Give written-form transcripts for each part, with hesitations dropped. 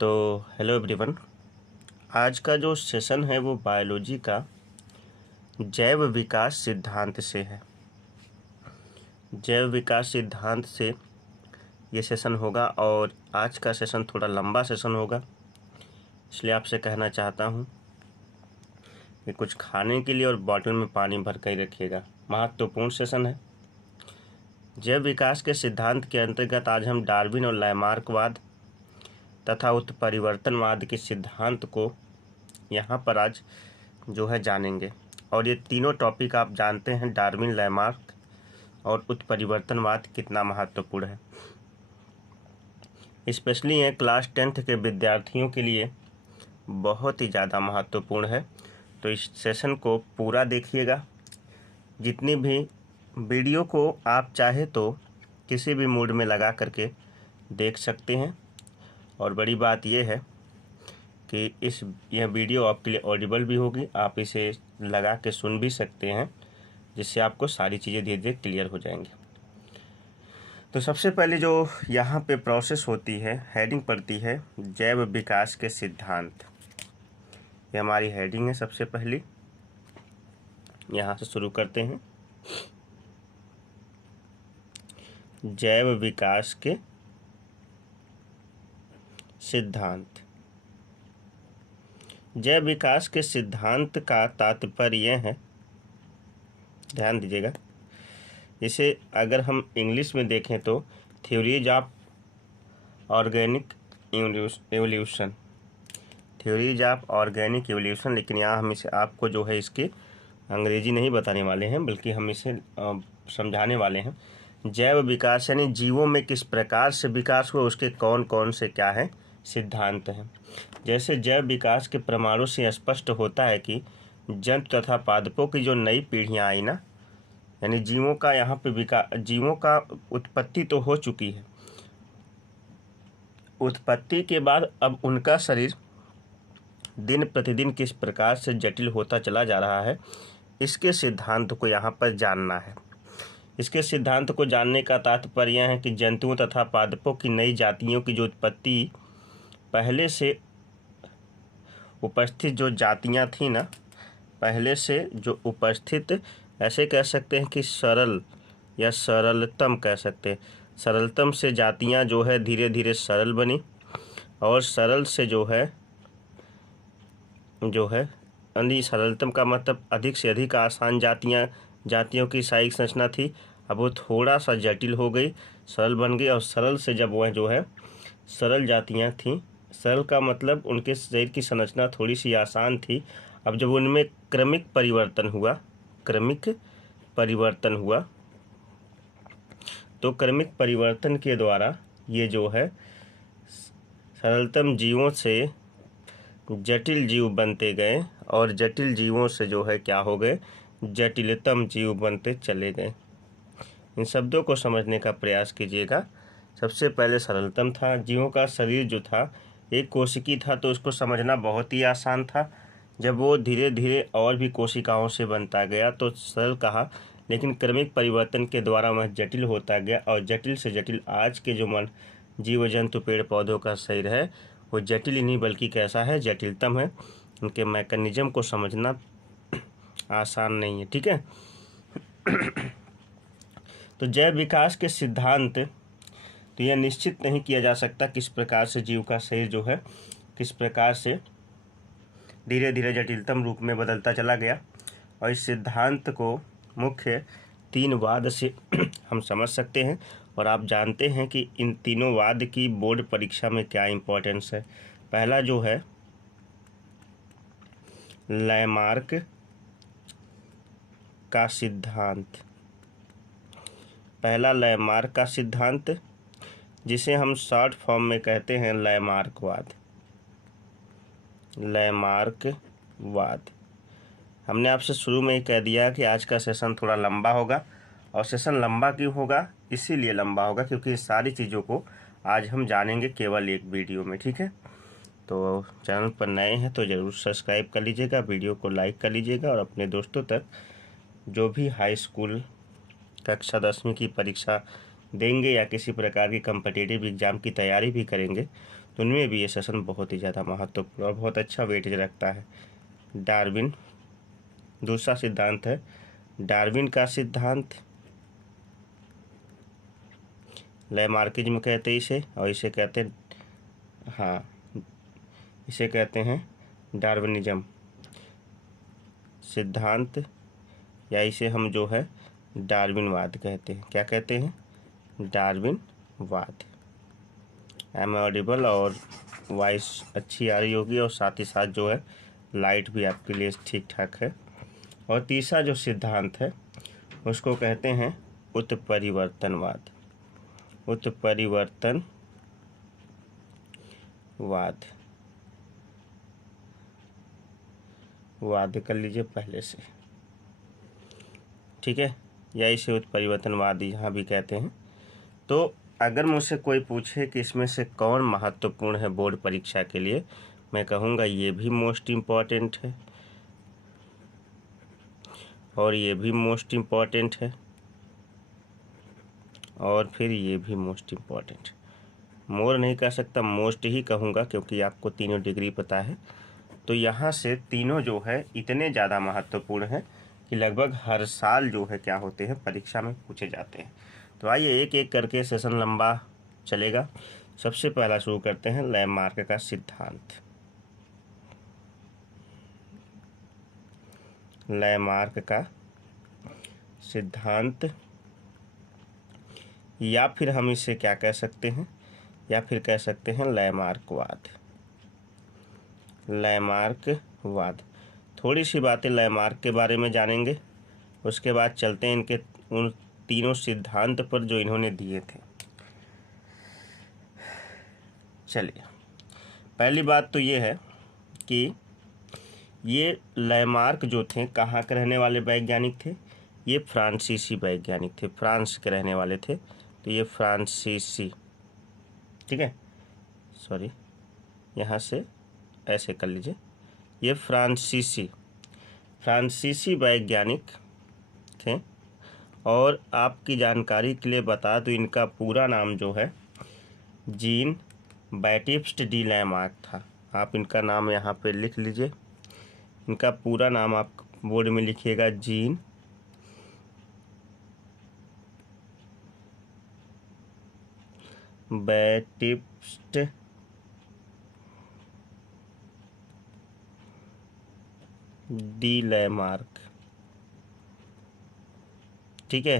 तो hello everyone. आज का जो सेशन है वो बायोलॉजी का जैव विकास सिद्धांत से है। जैव विकास सिद्धांत से ये सेशन होगा और आज का सेशन थोड़ा लंबा सेशन होगा, इसलिए आपसे कहना चाहता हूँ कि कुछ खाने के लिए और बॉटल में पानी भर कर ही रखिएगा। महत्वपूर्ण सेशन है। जैव विकास के सिद्धांत के अंतर्गत आज हम डार्विन और लैमार्कवाद तथा उत्परिवर्तनवाद के सिद्धांत को यहाँ पर आज जो है जानेंगे। और ये तीनों टॉपिक आप जानते हैं, डार्विन, लैमार्क और उत्परिवर्तनवाद कितना महत्वपूर्ण है। स्पेशली ये क्लास 10th के विद्यार्थियों के लिए बहुत ही ज़्यादा महत्वपूर्ण है। तो इस सेशन को पूरा देखिएगा। जितनी भी वीडियो को आप चाहे तो किसी भी मूड में लगा करके देख सकते हैं। और बड़ी बात यह है कि यह वीडियो आपके लिए ऑडिबल भी होगी, आप इसे लगा के सुन भी सकते हैं, जिससे आपको सारी चीज़ें धीरे धीरे क्लियर हो जाएंगी। तो सबसे पहले जो यहाँ पे प्रोसेस होती है, हेडिंग पड़ती है जैव विकास के सिद्धांत। ये हमारी हेडिंग है। सबसे पहली यहाँ से शुरू करते हैं। जैव विकास के सिद्धांत। जैव विकास के सिद्धांत का तात्पर्य है, ध्यान दीजिएगा, इसे अगर हम इंग्लिश में देखें तो theories of organic evolution, theories of organic evolution. लेकिन यहाँ हम इसे आपको जो है इसकी अंग्रेजी नहीं बताने वाले हैं, बल्कि हम इसे समझाने वाले हैं। जैव विकास यानी जीवों में किस प्रकार से विकास हुआ, उसके कौन कौन से क्या है सिद्धांत हैं। जैसे जैव विकास के प्रमाणों से स्पष्ट होता है कि जंतु तथा पादपों की जो नई पीढ़ियां आई ना, यानी जीवों का यहाँ पे जीवों का उत्पत्ति तो हो चुकी है। उत्पत्ति के बाद अब उनका शरीर दिन प्रतिदिन किस प्रकार से जटिल होता चला जा रहा है, इसके सिद्धांत को यहाँ पर जानना है। इसके सिद्धांत को जानने का तात्पर्य है कि जंतुओं तथा पादपों की नई जातियों की जो उत्पत्ति पहले से उपस्थित जो जातियां थी ना, पहले से जो उपस्थित, ऐसे कह सकते हैं कि सरल या सरलतम कह सकते हैं, सरलतम से जातियां जो है धीरे धीरे सरल बनी, और सरल से जो है यानी सरलतम का मतलब अधिक से अधिक आसान जातियों की शारीरिक संरचना थी, अब वो थोड़ा सा जटिल हो गई, सरल बन गई। और सरल से जब वह जो है सरल जातियां थीं, सरल का मतलब उनके शरीर की संरचना थोड़ी सी आसान थी, अब जब उनमें क्रमिक परिवर्तन हुआ, तो क्रमिक परिवर्तन के द्वारा ये जो है सरलतम जीवों से जटिल जीव बनते गए, और जटिल जीवों से जो है क्या हो गए, जटिलतम जीव बनते चले गए। इन शब्दों को समझने का प्रयास कीजिएगा। सबसे पहले सरलतम था, जीवों का शरीर जो था एक कोशिकी था, तो उसको समझना बहुत ही आसान था। जब वो धीरे धीरे और भी कोशिकाओं से बनता गया तो सरल कहा, लेकिन क्रमिक परिवर्तन के द्वारा वह जटिल होता गया, और जटिल से जटिल आज के जो जीव जंतु पेड़ पौधों का शरीर है वो जटिल ही नहीं बल्कि कैसा है, जटिलतम है। उनके मैकेनिज्म को समझना आसान नहीं है, ठीक है। तो जैव विकास के सिद्धांत, तो यह निश्चित नहीं किया जा सकता किस प्रकार से जीव का शरीर जो है किस प्रकार से धीरे धीरे जटिलतम रूप में बदलता चला गया। और इस सिद्धांत को मुख्य 3 वाद से हम समझ सकते हैं। और आप जानते हैं कि इन तीनों वाद की बोर्ड परीक्षा में क्या इम्पोर्टेंस है। पहला जो है लैमार्क का सिद्धांत, पहला लैमार्क का सिद्धांत, जिसे हम शॉर्ट फॉर्म में कहते हैं लैमार्कवाद। लैमार्कवाद हमने आपसे शुरू में ही कह दिया कि आज का सेशन थोड़ा लंबा होगा। और सेशन लंबा क्यों होगा, इसीलिए लंबा होगा क्योंकि सारी चीज़ों को आज हम जानेंगे केवल एक वीडियो में, ठीक है। तो चैनल पर नए हैं तो ज़रूर सब्सक्राइब कर लीजिएगा, वीडियो को लाइक कर लीजिएगा, और अपने दोस्तों तक जो भी हाई स्कूल कक्षा 10वीं की परीक्षा देंगे या किसी प्रकार की कम्पिटिटिव एग्ज़ाम की तैयारी भी करेंगे, तो उनमें भी ये सेशन बहुत ही ज़्यादा महत्वपूर्ण और बहुत अच्छा वेटेज रखता है। डार्विन, दूसरा सिद्धांत है डार्विन का सिद्धांत, लैमार्किज्म कहते हैं इसे, और इसे कहते हैं, हाँ, इसे कहते हैं डार्विनिज्म सिद्धांत, या इसे हम जो है डार्विनवाद कहते हैं। क्या कहते हैं? डार्विनवाद। एम ऑडिबल और वॉइस अच्छी आ रही होगी, और साथ ही साथ जो है लाइट भी आपके लिए ठीक ठाक है। और तीसरा जो सिद्धांत है उसको कहते हैं उत्परिवर्तनवाद। उत्परिवर्तनवाद, वाद कर लीजिए पहले से, ठीक है, या इसे उत्परिवर्तनवाद यहाँ भी कहते हैं। तो अगर मुझसे कोई पूछे कि इसमें से कौन महत्वपूर्ण है बोर्ड परीक्षा के लिए, मैं कहूँगा ये भी मोस्ट इम्पॉर्टेंट है और ये भी मोस्ट इम्पॉर्टेंट है और फिर ये भी मोस्ट इम्पॉर्टेंट। मोर नहीं कह सकता, मोस्ट ही कहूँगा, क्योंकि आपको तीनों डिग्री पता है। तो यहाँ से तीनों जो है इतने ज़्यादा महत्वपूर्ण है कि लगभग हर साल जो है क्या होते हैं, परीक्षा में पूछे जाते हैं। तो आइए एक एक करके सेशन लंबा चलेगा। सबसे पहला शुरू करते हैं लैमार्क का सिद्धांत। लैमार्क का सिद्धांत, या फिर हम इसे क्या कह सकते हैं, या फिर कह सकते हैं लैमार्कवाद। लैमार्कवाद, थोड़ी सी बातें लैमार्क के बारे में जानेंगे, उसके बाद चलते हैं इनके उन तीनों सिद्धांत पर जो इन्होंने दिए थे। चलिए, पहली बात तो ये है कि ये लैमार्क जो थे कहाँ के रहने वाले वैज्ञानिक थे? ये फ्रांसीसी वैज्ञानिक थे, फ्रांस के रहने वाले थे। तो ये फ्रांसीसी, ठीक है, सॉरी, यहाँ से ऐसे कर लीजिए, ये फ्रांसीसी वैज्ञानिक थे। और आपकी जानकारी के लिए बता दूं, इनका पूरा नाम जो है जीन बैटिस्ट डी लैमार्क था। आप इनका नाम यहाँ पे लिख लीजिए, इनका पूरा नाम आप बोर्ड में लिखिएगा, जीन बैटिस्ट डी लैमार्क, ठीक है।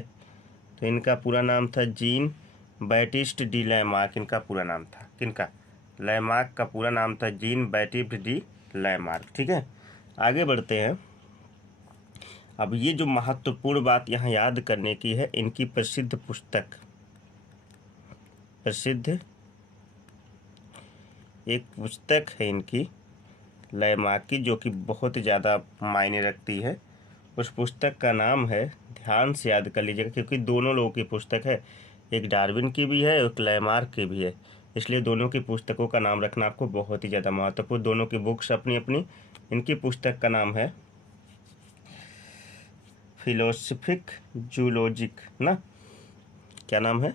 तो इनका पूरा नाम था जीन बैटिस्ट डी लैमार्क, इनका पूरा नाम था, किनका? लैमार्क का पूरा नाम था जीन बैटिस्ट डी लैमार्क, ठीक है। आगे बढ़ते हैं। अब ये जो महत्वपूर्ण बात यहाँ याद करने की है, इनकी प्रसिद्ध एक पुस्तक है इनकी लैमार्क की, जो कि बहुत ज़्यादा मायने रखती है। उस पुस्तक का नाम है, ध्यान से याद कर लीजिएगा, क्योंकि दोनों लोगों की पुस्तक है, एक डार्विन की भी है, एक लैमार्क की भी है, इसलिए दोनों की पुस्तकों का नाम रखना आपको बहुत ही ज़्यादा महत्वपूर्ण। दोनों की बुक्स अपनी अपनी, इनकी पुस्तक का नाम है फिलोसफिक जूलॉजिक, ना, क्या नाम है?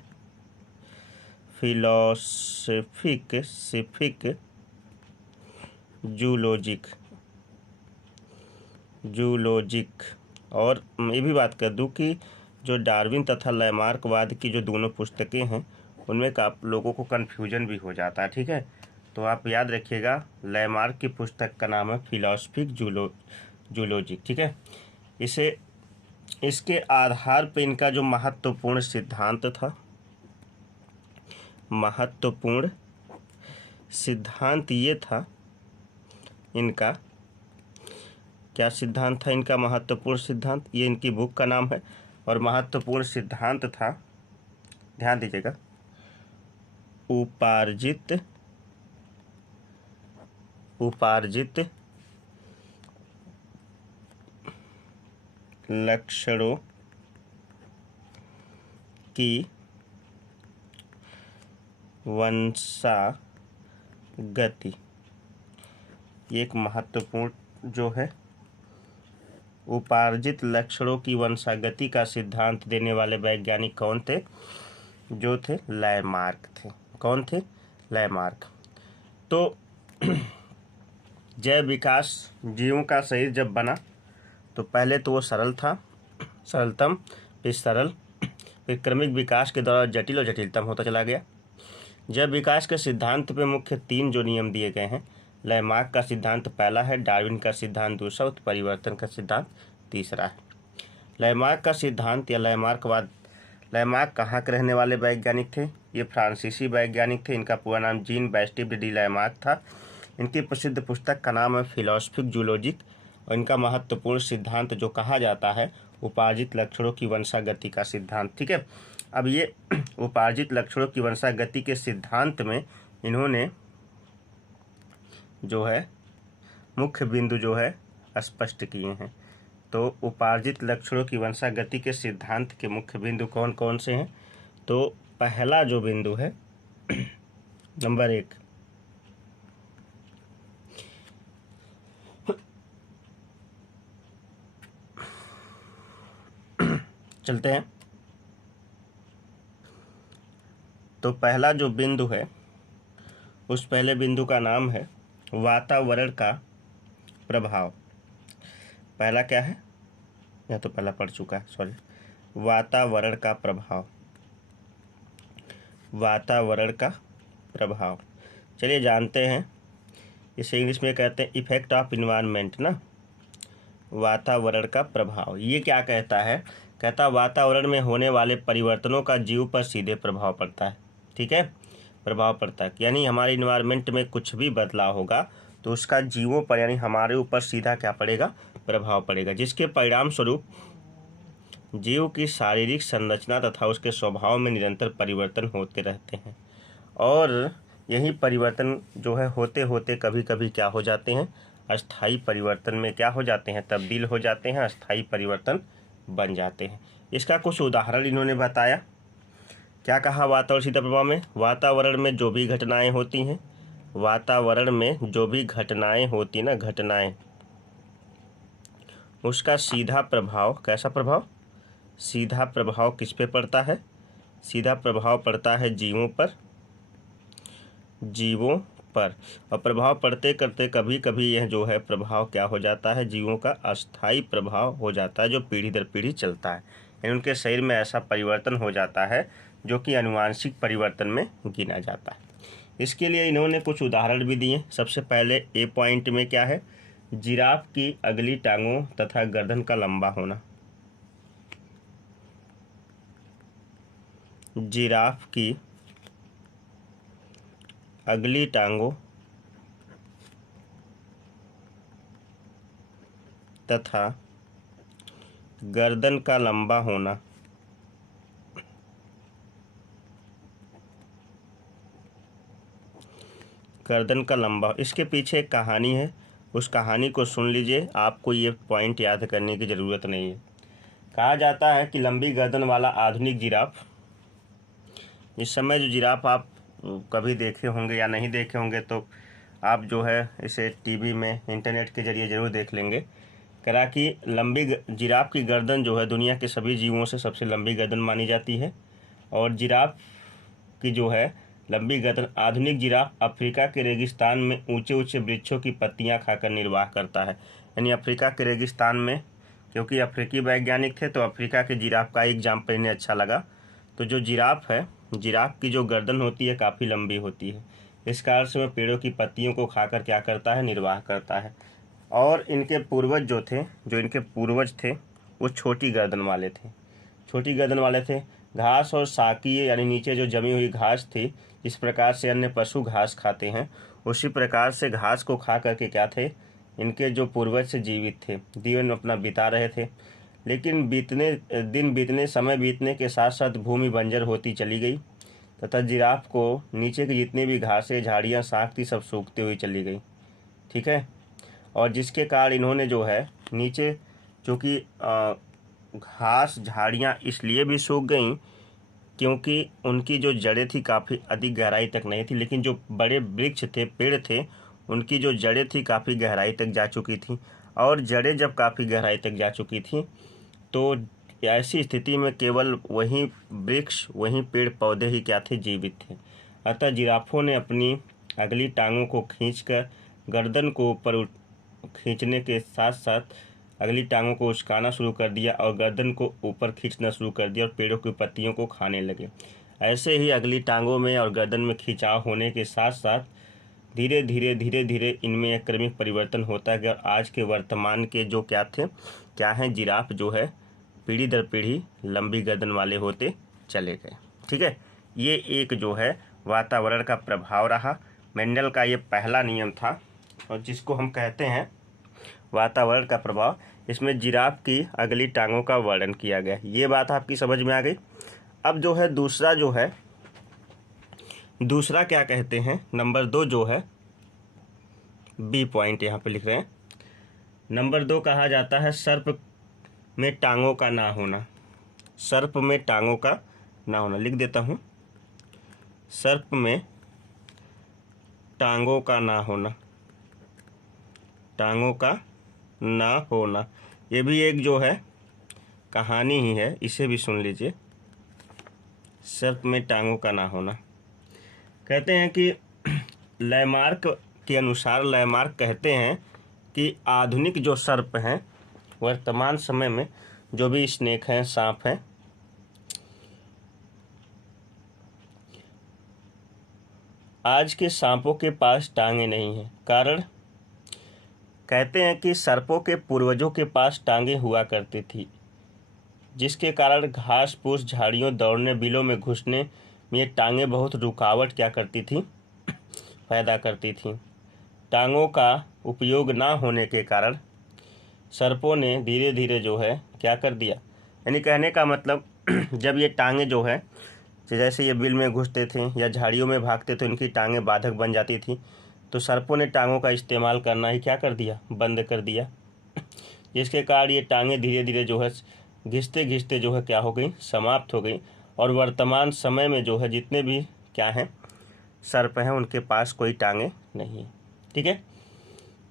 Philosophic zoologic. और ये भी बात कर दूं कि जो डार्विन तथा लैमार्कवाद की जो दोनों पुस्तकें हैं, उनमें आप लोगों को कन्फ्यूजन भी हो जाता है, ठीक है। तो आप याद रखिएगा, लैमार्क की पुस्तक का नाम है फिलोसफिक जूलॉजिक, ठीक है। इसके आधार पर इनका जो महत्वपूर्ण सिद्धांत ये था, इनका क्या सिद्धांत था? इनका महत्वपूर्ण सिद्धांत, ये इनकी बुक का नाम है, और महत्वपूर्ण सिद्धांत था, ध्यान दीजिएगा, उपार्जित लक्षणों की वंशागति। एक महत्वपूर्ण जो है, उपार्जित लक्षणों की वंशागति का सिद्धांत देने वाले वैज्ञानिक कौन थे? जो थे लैमार्क थे। कौन थे? लैमार्क। तो जैव विकास जीवों का शरीर जब बना तो पहले तो वो सरल था, सरलतम, फिर सरल, फिर क्रमिक विकास के दौरान जटिल और जटिलतम होता चला गया। जैव विकास के सिद्धांत पे मुख्य 3 जो नियम दिए गए हैं, लैमार्क का सिद्धांत पहला है, डार्विन का सिद्धांत दूसरा, उत्परिवर्तन का सिद्धांत तीसरा है। लैमार्क का सिद्धांत या लैमार्कवाद, लैमार्क कहाँ के रहने वाले वैज्ञानिक थे? ये फ्रांसीसी वैज्ञानिक थे। इनका पूरा नाम जीन बैस्टिस्ट डी लैमार्क था। इनकी प्रसिद्ध पुस्तक का नाम है फिलोसफिक जूलॉजिक, और इनका महत्वपूर्ण सिद्धांत जो कहा जाता है उपार्जित लक्षणों की वंशागति का सिद्धांत। ठीक है, अब ये उपार्जित लक्षणों की वंशागति के सिद्धांत में इन्होंने जो है मुख्य बिंदु जो है स्पष्ट किए हैं। तो उपार्जित लक्षणों की वंशागति के सिद्धांत के मुख्य बिंदु कौन कौन से हैं? तो पहला जो बिंदु है नंबर 1, चलते हैं। तो पहला जो बिंदु है उस पहले बिंदु का नाम है वातावरण का प्रभाव। पहला क्या है? यह तो पहला पढ़ चुका है, सॉरी। वातावरण का प्रभाव, वातावरण का प्रभाव। चलिए जानते हैं, इसे इंग्लिश में कहते हैं इफेक्ट ऑफ इन्वायरमेंट ना। वातावरण का प्रभाव ये क्या कहता है? कहता वातावरण में होने वाले परिवर्तनों का जीव पर सीधे प्रभाव पड़ता है। ठीक है, प्रभाव पड़ता है, यानी हमारे इन्वायरमेंट में कुछ भी बदलाव होगा तो उसका जीवों पर यानी हमारे ऊपर सीधा क्या पड़ेगा? प्रभाव पड़ेगा, जिसके परिणाम स्वरूप जीव की शारीरिक संरचना तथा उसके स्वभाव में निरंतर परिवर्तन होते रहते हैं। और यही परिवर्तन जो है होते होते कभी कभी क्या हो जाते हैं? अस्थायी परिवर्तन में क्या हो जाते हैं? तब्दील हो जाते हैं, अस्थायी परिवर्तन बन जाते हैं। इसका कुछ उदाहरण इन्होंने बताया। क्या कहा वातावरण सीधा प्रभाव में? वातावरण में जो भी घटनाएं होती हैं, वातावरण में जो भी घटनाएं होती ना, घटनाएं, उसका सीधा प्रभाव, कैसा प्रभाव? सीधा प्रभाव किस पे पड़ता है? सीधा प्रभाव पड़ता है जीवों पर, जीवों पर। और प्रभाव पड़ते करते कभी कभी यह जो है प्रभाव क्या हो जाता है? जीवों का अस्थायी प्रभाव हो जाता है, जो पीढ़ी दर पीढ़ी चलता है। यानी उनके शरीर में ऐसा परिवर्तन हो जाता है जो कि आनुवांशिक परिवर्तन में गिना जाता है। इसके लिए इन्होंने कुछ उदाहरण भी दिए। सबसे पहले ए पॉइंट में क्या है? जिराफ की अगली टांगों तथा गर्दन का लंबा होना। जिराफ की अगली टांगों तथा गर्दन का लंबा होना। गर्दन का लंबा, इसके पीछे एक कहानी है, उस कहानी को सुन लीजिए। आपको ये पॉइंट याद करने की ज़रूरत नहीं है। कहा जाता है कि लंबी गर्दन वाला आधुनिक जिराफ, इस समय जो जिराफ आप कभी देखे होंगे या नहीं देखे होंगे तो आप जो है इसे टीवी में इंटरनेट के ज़रिए ज़रूर देख लेंगे। करा कि लंबी जिराफ की गर्दन जो है दुनिया के सभी जीवों से सबसे लंबी गर्दन मानी जाती है। और जिराफ की जो है लंबी गर्दन, आधुनिक जिराफ अफ्रीका के रेगिस्तान में ऊंचे ऊंचे वृक्षों की पत्तियां खाकर निर्वाह करता है। यानी अफ्रीका के रेगिस्तान में, क्योंकि अफ्रीकी वैज्ञानिक थे तो अफ्रीका के जिराफ का एग्जाम्पल इन्हें अच्छा लगा। तो जो जिराफ है, जिराफ की जो गर्दन होती है काफ़ी लंबी होती है। इस कारण से वह पेड़ों की पत्तियों को खाकर क्या करता है? निर्वाह करता है। और इनके पूर्वज जो थे, जो इनके पूर्वज थे वो छोटी गर्दन वाले थे, छोटी गर्दन वाले थे। घास और साकीय यानी नीचे जो जमी हुई घास थी, इस प्रकार से अन्य पशु घास खाते हैं, उसी प्रकार से घास को खा करके क्या थे? इनके जो पूर्वज से जीवित थे, जीवन अपना बिता रहे थे। लेकिन दिन बीतने, समय बीतने के साथ साथ भूमि बंजर होती चली गई तथा जिराफ को नीचे की जितनी भी घासें, झाड़ियाँ, शाख थी, सब सूखती हुई चली गई। ठीक है, और जिसके कारण इन्होंने जो है नीचे, चूँकि घास, झाड़ियाँ इसलिए भी सूख गईं क्योंकि उनकी जो जड़ें थी काफ़ी अधिक गहराई तक नहीं थी, लेकिन जो बड़े वृक्ष थे, पेड़ थे, उनकी जो जड़ें थी काफ़ी गहराई तक जा चुकी थी। और जड़ें जब काफ़ी गहराई तक जा चुकी थी तो ऐसी स्थिति में केवल वहीं वृक्ष, वहीं पेड़ पौधे ही क्या थे? जीवित थे। अतः जिराफों ने अपनी अगली टांगों को खींचकर गर्दन को ऊपर खींचने के साथ साथ अगली टांगों को उचकाना शुरू कर दिया और गर्दन को ऊपर खींचना शुरू कर दिया और पेड़ों की पत्तियों को खाने लगे। ऐसे ही अगली टांगों में और गर्दन में खिंचाव होने के साथ साथ धीरे धीरे इनमें एक क्रमिक परिवर्तन होता गया। आज के वर्तमान के जो क्या हैं जिराफ जो है पीढ़ी दर पीढ़ी लंबी गर्दन वाले होते चले गए। ठीक है, ये एक जो है वातावरण का प्रभाव रहा। मेंडल का ये पहला नियम था और जिसको हम कहते हैं वातावरण का प्रभाव। इसमें जिराफ की अगली टांगों का वर्णन किया गया। ये बात आपकी समझ में आ गई। अब जो है दूसरा क्या कहते हैं, नंबर 2 जो है बी पॉइंट यहाँ पे लिख रहे हैं। नंबर 2 कहा जाता है सर्प में टांगों का ना होना। सर्प में टांगों का ना होना, लिख देता हूँ, सर्प में टांगों का ना होना, टांगों का ना होना। ये भी एक जो है कहानी ही है, इसे भी सुन लीजिए। सर्प में टांगों का ना होना, कहते हैं कि लैमार्क के अनुसार, लैमार्क कहते हैं कि आधुनिक जो सर्प हैं, वर्तमान समय में जो भी स्नेक हैं, सांप हैं, आज के सांपों के पास टांगे नहीं हैं। कारण कहते हैं कि सर्पों के पूर्वजों के पास टांगे हुआ करती थी, जिसके कारण घास फूस, झाड़ियों, दौड़ने, बिलों में घुसने में ये टांगे बहुत रुकावट क्या करती थी, पैदा करती थी। टांगों का उपयोग ना होने के कारण सर्पों ने धीरे धीरे जो है क्या कर दिया, यानी कहने का मतलब जब ये टांगे जो है जैसे ये बिल में घुसते थे या झाड़ियों में भागते तो इनकी टांगें बाधक बन जाती थी, तो सर्पों ने टांगों का इस्तेमाल करना ही क्या कर दिया, बंद कर दिया। जिसके कारण ये टांगें धीरे धीरे जो है घिसते घिसते जो है क्या हो गई, समाप्त हो गई। और वर्तमान समय में जो है जितने भी क्या हैं सर्प हैं उनके पास कोई टांगें नहीं है। ठीक है,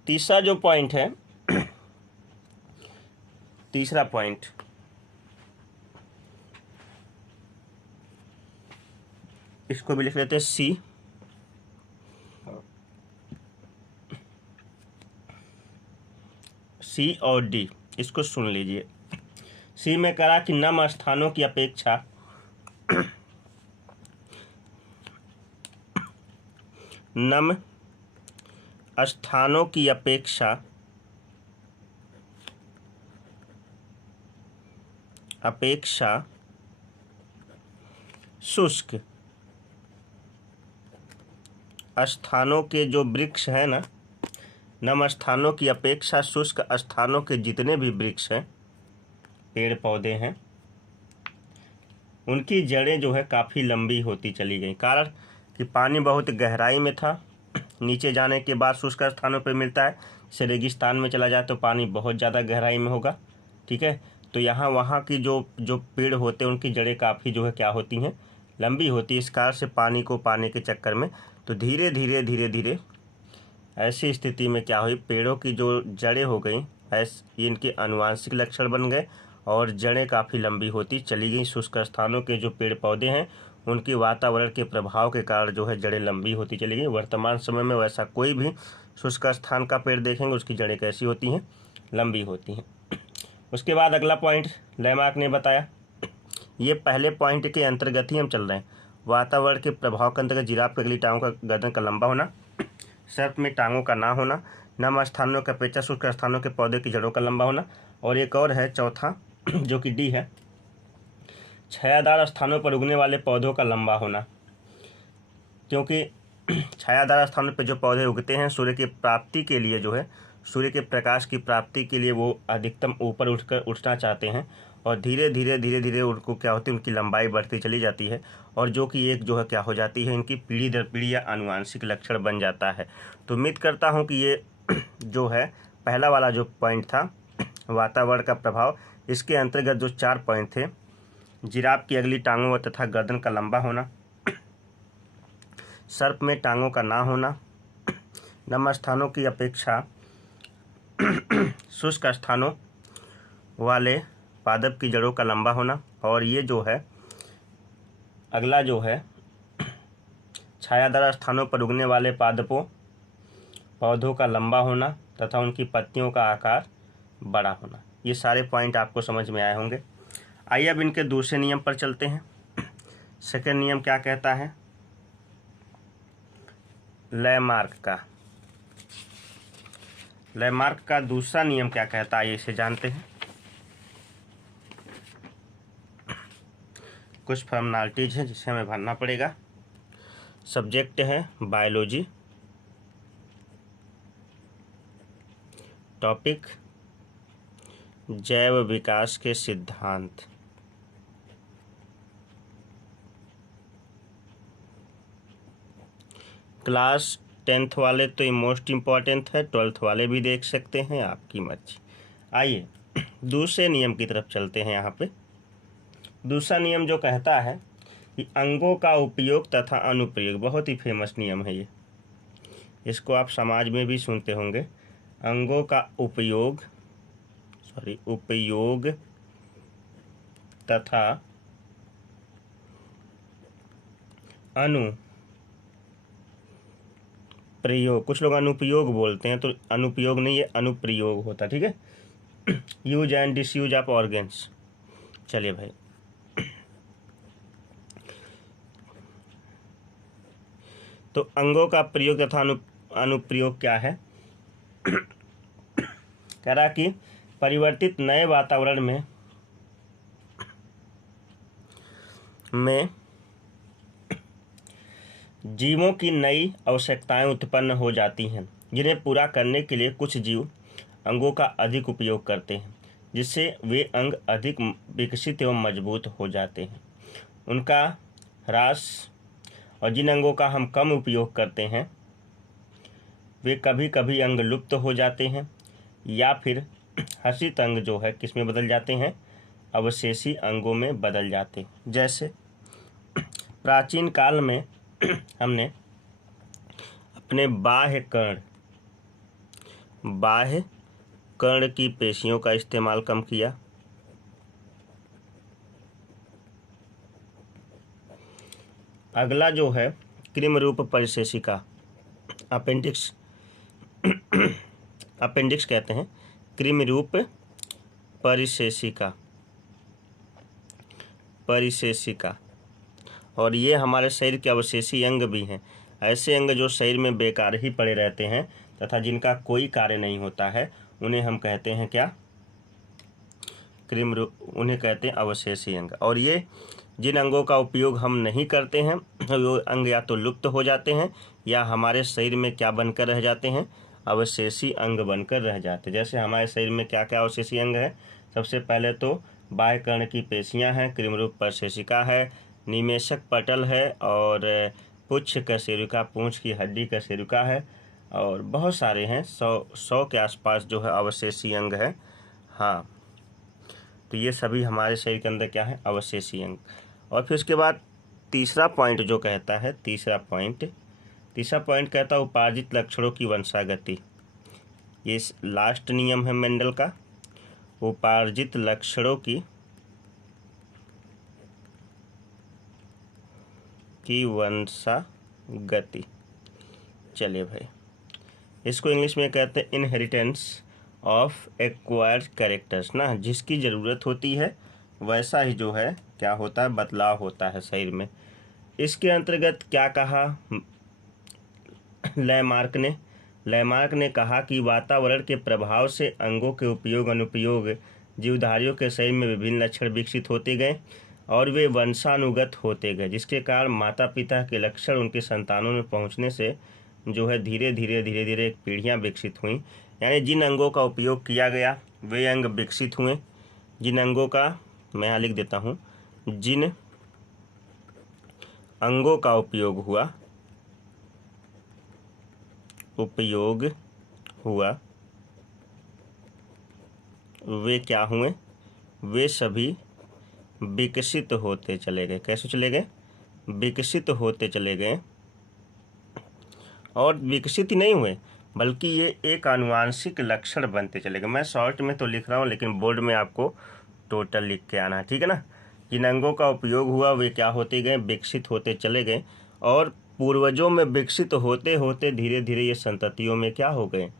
तीसरा जो पॉइंट है, तीसरा पॉइंट, इसको भी लिख लेते हैं सी और डी, इसको सुन लीजिए। सी में करा कि नम स्थानों की अपेक्षा नम स्थानों की अपेक्षा शुष्क स्थानों के जो वृक्ष है ना, नम स्थानों की अपेक्षा शुष्क स्थानों के जितने भी वृक्ष हैं, पेड़ पौधे हैं, उनकी जड़ें जो है काफ़ी लंबी होती चली गई। कारण कि पानी बहुत गहराई में था, नीचे जाने के बाद शुष्क स्थानों पर मिलता है। जैसे रेगिस्तान में चला जाए तो पानी बहुत ज़्यादा गहराई में होगा। ठीक है, तो यहाँ वहाँ की जो पेड़ होते हैं उनकी जड़ें काफ़ी जो है क्या होती हैं, लंबी होती है। इस कारण से पानी को पाने के चक्कर में तो धीरे धीरे ऐसी स्थिति में क्या हुई, पेड़ों की जो जड़ें हो गई, ऐसे इनके आनुवांशिक लक्षण बन गए और जड़ें काफ़ी लंबी होती चली गई। शुष्क स्थानों के जो पेड़ पौधे हैं उनके वातावरण के प्रभाव के कारण जो है जड़ें लंबी होती चली गई। वर्तमान समय में वैसा कोई भी शुष्क स्थान का पेड़ देखेंगे उसकी जड़ें कैसी होती हैं, लंबी होती हैं। उसके बाद अगला पॉइंट लैमार्क ने बताया, ये पहले पॉइंट के अंतर्गत ही हम चल रहे हैं। वातावरण के प्रभाव के अंतर्गत जिराफ की अगली टांगों का गर्दन का लंबा होना, सर्प में टांगों का ना होना, नम स्थानों की अपेक्षा शुष्क स्थानों के पौधे की जड़ों का लंबा होना, और एक और है चौथा जो कि डी है, छायादार स्थानों पर उगने वाले पौधों का लंबा होना। क्योंकि छायादार स्थानों पर जो पौधे उगते हैं सूर्य की प्राप्ति के लिए जो है, सूर्य के प्रकाश की प्राप्ति के लिए वो अधिकतम ऊपर उठना चाहते हैं और धीरे धीरे उनको क्या होती है, उनकी लंबाई बढ़ती चली जाती है और जो कि एक जो है क्या हो जाती है, इनकी पीढ़ी दर पीढ़ी या आनुवांशिक लक्षण बन जाता है। तो उम्मीद करता हूँ कि ये जो है पहला वाला जो पॉइंट था वातावरण का प्रभाव, इसके अंतर्गत जो 4 पॉइंट थे, जिराफ की अगली टांगों तथा गर्दन का लंबा होना, सर्प में टांगों का ना होना, नम स्थानों की अपेक्षा शुष्क स्थानों वाले पादप की जड़ों का लंबा होना, और ये जो है अगला जो है छायादार स्थानों पर उगने वाले पादपों पौधों का लंबा होना तथा उनकी पत्तियों का आकार बड़ा होना। ये सारे पॉइंट आपको समझ में आए होंगे। आइए अब इनके दूसरे नियम पर चलते हैं। सेकंड नियम क्या कहता है? लैमार्क का दूसरा नियम क्या कहता है, आइए इसे जानते हैं। कुछ फॉर्मेलिटीज हैं जिसे हमें भरना पड़ेगा। सब्जेक्ट है बायोलॉजी, टॉपिक जैव विकास के सिद्धांत, क्लास 10th वाले तो मोस्ट इम्पॉर्टेंट है, 12th वाले भी देख सकते हैं, आपकी मर्जी। आइए दूसरे नियम की तरफ चलते हैं। यहाँ पे दूसरा नियम जो कहता है कि अंगों का उपयोग तथा अनुप्रयोग, बहुत ही फेमस नियम है ये, इसको आप समाज में भी सुनते होंगे। अंगों का उपयोग तथा अनुप्रयोग, कुछ लोग अनुपयोग बोलते हैं, तो अनुपयोग नहीं, ये अनुप्रयोग होता, ठीक है। Use and disuse of organs. चलिए भाई, तो अंगों का प्रयोग तथा अनुप्रयोग क्या है? कह रहा कि परिवर्तित नए वातावरण में जीवों की नई आवश्यकताएं उत्पन्न हो जाती हैं, जिन्हें पूरा करने के लिए कुछ जीव अंगों का अधिक उपयोग करते हैं, जिससे वे अंग अधिक विकसित एवं मजबूत हो जाते हैं। उनका ह्रास और जिन अंगों का हम कम उपयोग करते हैं वे कभी कभी अंग लुप्त हो जाते हैं, या फिर हसित अंग जो है किस में बदल जाते हैं? अवशेषी अंगों में बदल जाते हैं। जैसे प्राचीन काल में हमने अपने बाह्य कर्ण की पेशियों का इस्तेमाल कम किया। अगला जो है कृमि रूप परिशेषिका, अपेंडिक्स कहते हैं, कृमि रूप परिशेषिका। और ये हमारे शरीर के अवशेषी अंग भी हैं। ऐसे अंग जो शरीर में बेकार ही पड़े रहते हैं तथा जिनका कोई कार्य नहीं होता है, उन्हें हम कहते हैं क्या? उन्हें कहते हैं अवशेषी अंग। और ये जिन अंगों का उपयोग हम नहीं करते हैं वो अंग या तो लुप्त हो जाते हैं या हमारे शरीर में क्या बनकर रह जाते हैं? अवशेषी अंग बनकर रह जाते हैं। जैसे हमारे शरीर में क्या क्या अवशेषी अंग है? सबसे पहले तो बाह्य कर्ण की पेशियां हैं, कृमिरूप परिशेषिका है, निमेषक पटल है, और पुच्छ कशेरुका, पूंछ की हड्डी कशेरुका है, और बहुत सारे हैं, 100 के आसपास जो है अवशेषी अंग है। हाँ, तो ये सभी हमारे शरीर के अंदर क्या है? अवशेषी अंग। और फिर उसके बाद तीसरा पॉइंट जो कहता है, तीसरा पॉइंट कहता है उपार्जित लक्षणों की वंशागति। ये लास्ट नियम है मेंडल का, उपार्जित लक्षणों की वंशागति। चलिए भाई, इसको इंग्लिश में कहते हैं इनहेरिटेंस ऑफ एक्वायर्ड कैरेक्टर्स ना। जिसकी ज़रूरत होती है वैसा ही जो है क्या होता है? बदलाव होता है शरीर में। इसके अंतर्गत क्या कहा लैमार्क ने कहा कि वातावरण के प्रभाव से अंगों के उपयोग अनुपयोग जीवधारियों के शरीर में विभिन्न लक्षण विकसित होते गए और वे वंशानुगत होते गए, जिसके कारण माता पिता के लक्षण उनके संतानों में पहुंचने से जो है धीरे धीरे पीढ़ियां विकसित हुई। यानी जिन अंगों का उपयोग किया गया वे अंग विकसित हुए। जिन अंगों का, मैं यहाँ लिख देता हूँ, जिन अंगों का उपयोग हुआ वे क्या हुए? वे सभी विकसित होते चले गए। कैसे चले गए? विकसित होते चले गए। और विकसित ही नहीं हुए बल्कि ये एक आनुवांशिक लक्षण बनते चले गए। मैं शॉर्ट में तो लिख रहा हूँ लेकिन बोर्ड में आपको टोटल लिख के आना है, ठीक है ना। जिन अंगों का उपयोग हुआ वे क्या होते गए? विकसित होते चले गए और पूर्वजों में विकसित होते होते धीरे धीरे ये संततियों में क्या हो गए,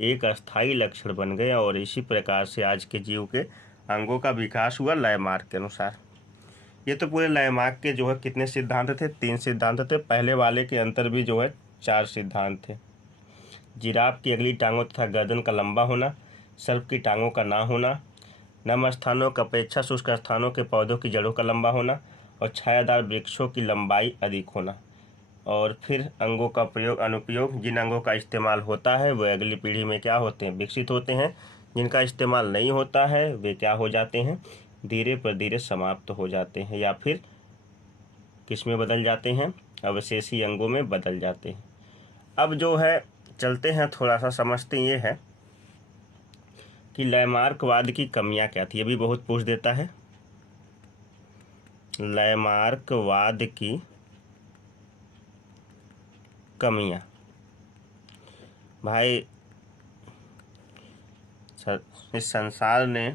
एक अस्थायी लक्षण बन गए। और इसी प्रकार से आज के जीव के अंगों का विकास हुआ लय मार्ग के अनुसार। ये तो पूरे लय मार्ग के जो है कितने सिद्धांत थे, 3 सिद्धांत थे। पहले वाले के अंतर भी जो है 4 सिद्धांत थे। जिराफ की अगली टांगों तथा गर्दन का लंबा होना, सर्प की टांगों का ना होना, नम स्थानों की अपेक्षा शुष्क स्थानों के पौधों की जड़ों का लंबा होना और छायादार वृक्षों की लंबाई अधिक होना। और फिर अंगों का प्रयोग अनुपयोग, जिन अंगों का इस्तेमाल होता है वे अगली पीढ़ी में क्या होते हैं, विकसित होते हैं। जिनका इस्तेमाल नहीं होता है वे क्या हो जाते हैं, धीरे पर धीरे समाप्त हो जाते हैं या फिर किस में बदल जाते हैं, अवशेषी अंगों में बदल जाते हैं। अब जो है चलते हैं थोड़ा सा समझते ये है कि लयमार्कवाद की कमियां क्या थी। अभी बहुत पूछ देता है लयमार्कवाद की कमियां। भाई इस संसार ने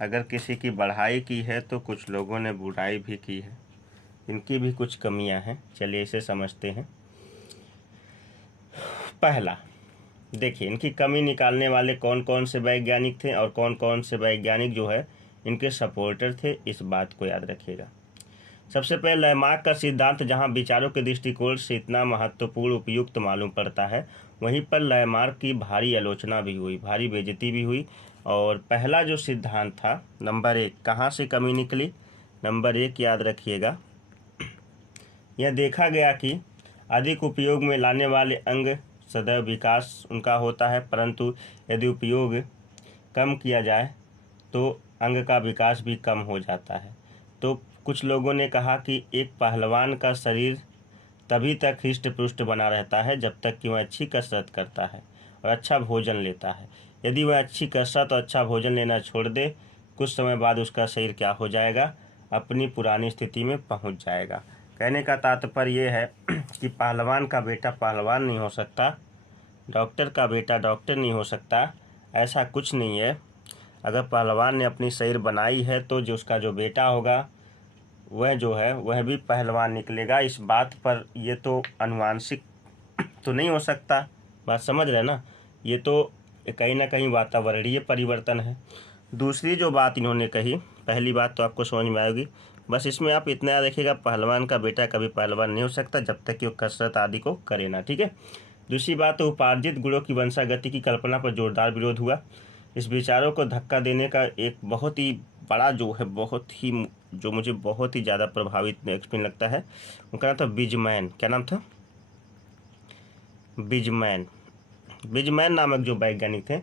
अगर किसी की बढ़ाई की है तो कुछ लोगों ने बुराई भी की है, इनकी भी कुछ कमियां हैं। चलिए इसे समझते हैं। पहला देखिए, इनकी कमी निकालने वाले कौन कौन से वैज्ञानिक थे और कौन कौन से वैज्ञानिक जो है इनके सपोर्टर थे, इस बात को याद रखिएगा। सबसे पहले लयमार्क का सिद्धांत जहां विचारों के दृष्टिकोण से इतना महत्वपूर्ण उपयुक्त मालूम पड़ता है, वहीं पर लयमार्क की भारी आलोचना भी हुई, भारी बेइज्जती भी हुई। और पहला जो सिद्धांत था नंबर 1, कहाँ से कमी निकली, नंबर 1 याद रखिएगा। यह देखा गया कि अधिक उपयोग में लाने वाले अंग सदैव विकास उनका होता है, परंतु यदि उपयोग कम किया जाए तो अंग का विकास भी कम हो जाता है। तो कुछ लोगों ने कहा कि एक पहलवान का शरीर तभी तक हृष्ट पुष्ट बना रहता है जब तक कि वह अच्छी कसरत करता है और अच्छा भोजन लेता है। यदि वह अच्छी कसरत और अच्छा भोजन लेना छोड़ दे, कुछ समय बाद उसका शरीर क्या हो जाएगा, अपनी पुरानी स्थिति में पहुंच जाएगा। कहने का तात्पर्य यह है कि पहलवान का बेटा पहलवान नहीं हो सकता, डॉक्टर का बेटा डॉक्टर नहीं हो सकता, ऐसा कुछ नहीं है। अगर पहलवान ने अपनी शरीर बनाई है तो जो उसका जो बेटा होगा वह जो है वह भी पहलवान निकलेगा। इस बात पर ये तो अनुवांशिक तो नहीं हो सकता, बात समझ रहे ना। ये तो कहीं ना कहीं वातावरणीय परिवर्तन है। दूसरी जो बात इन्होंने कही, पहली बात तो आपको समझ में आएगी, बस इसमें आप इतना याद रखिएगा, पहलवान का बेटा कभी पहलवान नहीं हो सकता जब तक कि वो कसरत आदि को करे ना, ठीक है। दूसरी बात तो उपार्जित गुणों की वंशागति की कल्पना पर जोरदार विरोध हुआ। इस विचारों को धक्का देने का एक बहुत ही बड़ा जो है, बहुत ही जो मुझे बहुत ही ज़्यादा प्रभावित एक्सप्लेन लगता है, उनका नाम था बिजमैन। क्या नाम था, बिजमैन। बिजमैन नामक जो वैज्ञानिक थे,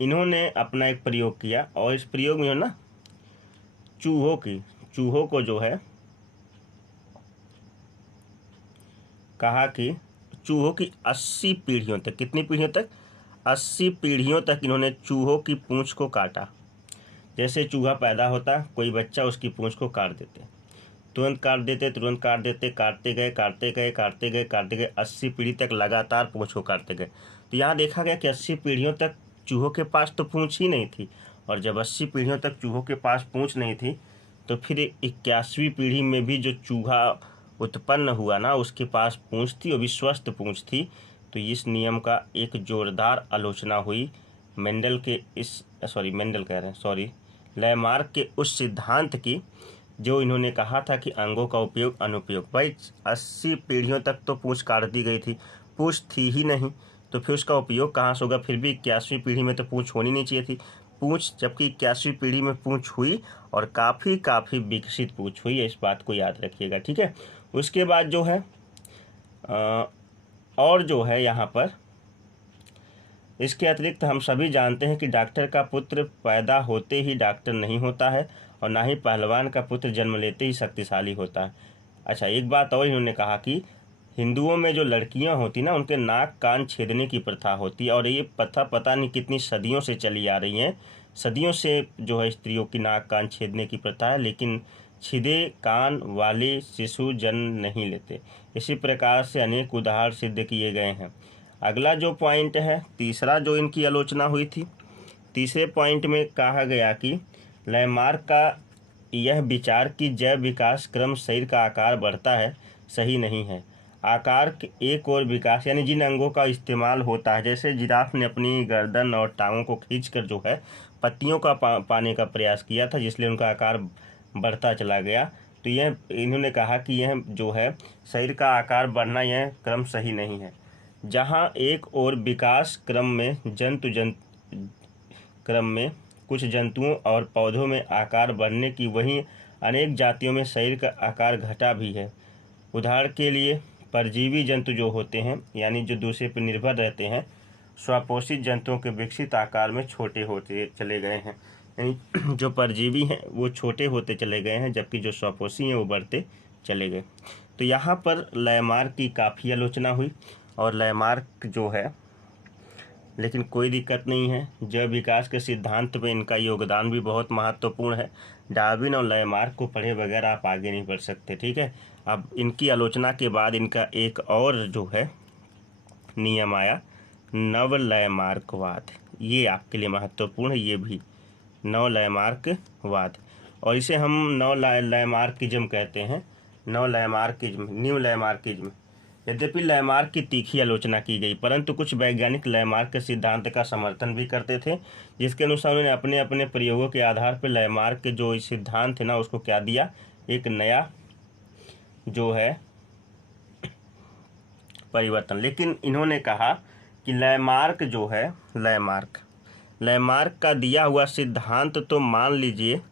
इन्होंने अपना एक प्रयोग किया और इस प्रयोग में ना चूहों को जो है कहा कि चूहों की 80 पीढ़ियों तक, कितनी पीढ़ियों तक, 80 पीढ़ियों तक इन्होंने चूहों की पूंछ को काटा। जैसे चूहा पैदा होता, कोई बच्चा, उसकी पूंछ को काट देते, तुरंत काट देते, तुरंत काट देते, काटते गए काटते गए काटते गए काटते गए, 80 पीढ़ी तक लगातार पूंछ को काटते गए। तो यहाँ देखा गया कि 80 पीढ़ियों तक चूहों के पास तो पूंछ ही नहीं थी। और जब 80 पीढ़ियों तक चूहों के पास पूंछ नहीं थी तो फिर 81वीं पीढ़ी में भी जो चूहा उत्पन्न हुआ ना, उसके पास पूंछ थी और भी स्वस्थ पूंछ थी। तो इस नियम का एक जोरदार आलोचना हुई मेंडल के लयमार्क के उस सिद्धांत की, जो इन्होंने कहा था कि अंगों का उपयोग अनुपयोग। भाई 80 पीढ़ियों तक तो पूंछ काट दी गई थी, पूंछ थी ही नहीं, तो फिर उसका उपयोग कहाँ से होगा। फिर भी 81वीं पीढ़ी में तो पूंछ होनी नहीं चाहिए थी पूंछ, जबकि 81वीं पीढ़ी में पूंछ हुई और काफ़ी विकसित पूंछ हुई है, इस बात को याद रखिएगा, ठीक है। उसके बाद जो है और जो है यहाँ पर, इसके अतिरिक्त हम सभी जानते हैं कि डॉक्टर का पुत्र पैदा होते ही डॉक्टर नहीं होता है और ना ही पहलवान का पुत्र जन्म लेते ही शक्तिशाली होता है। अच्छा, एक बात और इन्होंने कहा कि हिंदुओं में जो लड़कियां होती ना, उनके नाक कान छेदने की प्रथा होती है और ये पता नहीं कितनी सदियों से चली आ रही हैं। सदियों से जो है स्त्रियों की नाक कान छेदने की प्रथा है, लेकिन छिदे कान वाले शिशु जन्म नहीं लेते। इसी प्रकार से अनेक उदाहरण सिद्ध किए गए हैं। अगला जो पॉइंट है, तीसरा जो इनकी आलोचना हुई थी, तीसरे पॉइंट में कहा गया कि लयमार्क का यह विचार कि जैव विकास क्रम शरीर का आकार बढ़ता है सही नहीं है। आकार के एक और विकास, यानी जिन अंगों का इस्तेमाल होता है, जैसे जिराफ ने अपनी गर्दन और टांगों को खींचकर जो है पत्तियों का पाने का प्रयास किया था, जिसलिए उनका आकार बढ़ता चला गया। तो यह इन्होंने कहा कि यह जो है शरीर का आकार बढ़ना, यह क्रम सही नहीं है। जहाँ एक और विकास क्रम में क्रम में कुछ जंतुओं और पौधों में आकार बढ़ने की, वहीं अनेक जातियों में शरीर का आकार घटा भी है। उदाहरण के लिए परजीवी जंतु जो होते हैं, यानी जो दूसरे पर निर्भर रहते हैं, स्वपोषित जंतुओं के विकसित आकार में छोटे होते चले गए हैं। यानी जो परजीवी हैं वो छोटे होते चले गए हैं, जबकि जो स्वपोषी हैं वो बढ़ते चले गए। तो यहाँ पर लैमार्क की काफ़ी आलोचना हुई, और लैमार्क जो है, लेकिन कोई दिक्कत नहीं है, जैव विकास के सिद्धांत में इनका योगदान भी बहुत महत्वपूर्ण है। डार्विन और लैमार्क को पढ़े बगैर आप आगे नहीं बढ़ सकते, ठीक है। अब इनकी आलोचना के बाद इनका एक और जो है नियम आया, नव लैमार्कवाद। ये आपके लिए महत्वपूर्ण है, ये भी नव लैमार्कवाद, और इसे हम नव लैमार्किज्म कहते हैं। नव लैमार्किज्म, न्यू लैमार्किज्म। यद्यपि लैमार्क की तीखी आलोचना की गई, परंतु कुछ वैज्ञानिक लैमार्क के सिद्धांत का समर्थन भी करते थे, जिसके अनुसार उन्होंने अपने अपने प्रयोगों के आधार पर लैमार्क के जो सिद्धांत है ना, उसको क्या दिया, एक नया जो है परिवर्तन। लेकिन इन्होंने कहा कि लैमार्क जो है, लैमार्क का दिया हुआ सिद्धांत तो मान लीजिए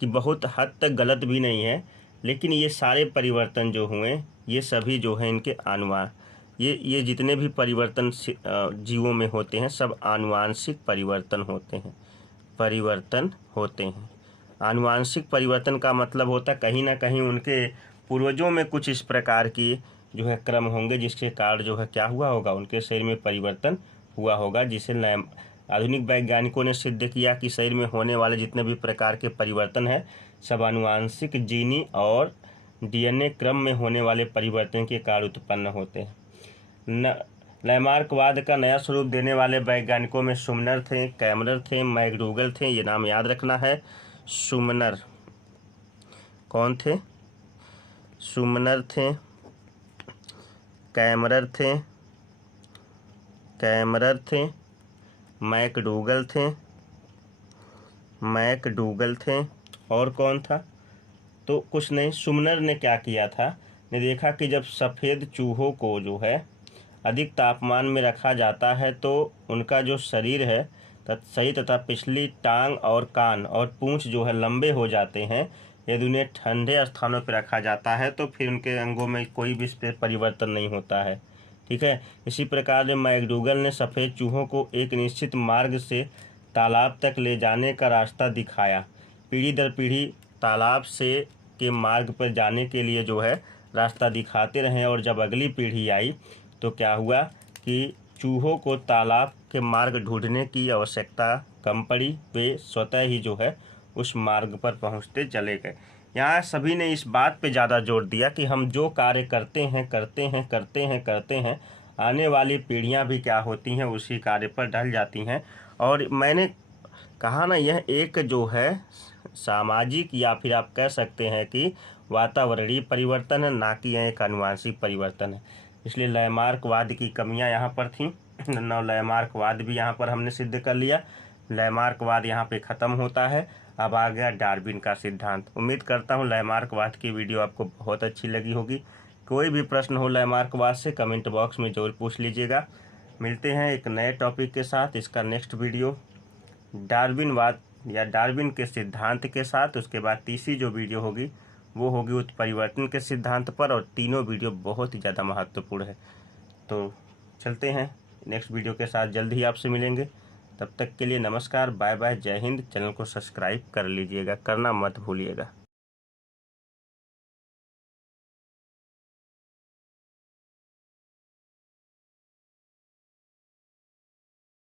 कि बहुत हद तक गलत भी नहीं है, लेकिन ये सारे परिवर्तन जो हुए, ये सभी जो है इनके ये जितने भी परिवर्तन जीवों में होते हैं, सब आनुवांशिक परिवर्तन होते हैं। आनुवांशिक परिवर्तन का मतलब होता है कहीं ना कहीं उनके पूर्वजों में कुछ इस प्रकार की जो है क्रम होंगे, जिसके कारण जो है क्या हुआ होगा, उनके शरीर में परिवर्तन हुआ होगा, जिसे आधुनिक वैज्ञानिकों ने सिद्ध किया कि शरीर में होने वाले जितने भी प्रकार के परिवर्तन हैं, सब आनुवांशिक, जीनी और डीएनए क्रम में होने वाले परिवर्तन के कारण उत्पन्न होते हैं। लैमार्कवाद का नया स्वरूप देने वाले वैज्ञानिकों में सुमनर थे, कैमरर थे, मैकडूगल थे। ये नाम याद रखना है। सुमनर कौन थे? सुमनर थे, कैमरर थे, मैकडूगल थे, और कौन था? तो कुछ नहीं। सुमनर ने क्या किया था, ने देखा कि जब सफ़ेद चूहों को जो है अधिक तापमान में रखा जाता है, तो उनका जो शरीर है सही तथा पिछली टांग और कान और पूंछ जो है लंबे हो जाते हैं। यदि उन्हें ठंडे स्थानों पर रखा जाता है तो फिर उनके अंगों में कोई भी परिवर्तन नहीं होता है, ठीक है। इसी प्रकार में मैकडूगल ने सफ़ेद चूहों को एक निश्चित मार्ग से तालाब तक ले जाने का रास्ता दिखाया। पीढ़ी दर पीढ़ी तालाब से के मार्ग पर जाने के लिए जो है रास्ता दिखाते रहे, और जब अगली पीढ़ी आई तो क्या हुआ कि चूहों को तालाब के मार्ग ढूंढने की आवश्यकता कम पड़ी, वे स्वतः ही जो है उस मार्ग पर पहुंचते चले गए। यहाँ सभी ने इस बात पे ज़्यादा जोर दिया कि हम जो कार्य करते हैं, आने वाली पीढ़ियाँ भी क्या होती हैं, उसी कार्य पर ढल जाती हैं। और मैंने कहा ना, यह एक जो है सामाजिक, या फिर आप कह सकते हैं कि वातावरणीय परिवर्तन है, ना कि यह एक आनुवांशिक परिवर्तन है। इसलिए लैमार्कवाद की कमियां यहाँ पर थीं। नव लैमार्कवाद भी यहाँ पर हमने सिद्ध कर लिया। लैमार्कवाद यहाँ पे ख़त्म होता है। अब आ गया डार्विन का सिद्धांत। उम्मीद करता हूँ लैमार्कवाद की वीडियो आपको बहुत अच्छी लगी होगी। कोई भी प्रश्न हो लैमार्कवाद से कमेंट बॉक्स में ज़रूर पूछ लीजिएगा। मिलते हैं एक नए टॉपिक के साथ। इसका नेक्स्ट वीडियो डार्विनवाद या डार्विन के सिद्धांत के साथ। उसके बाद तीसरी जो वीडियो होगी वो होगी उत्परिवर्तन के सिद्धांत पर, और तीनों वीडियो बहुत ही ज़्यादा महत्वपूर्ण है। तो चलते हैं नेक्स्ट वीडियो के साथ, जल्द ही आपसे मिलेंगे। तब तक के लिए नमस्कार, बाय बाय, जय हिंद। चैनल को सब्सक्राइब कर लीजिएगा, करना मत भूलिएगा।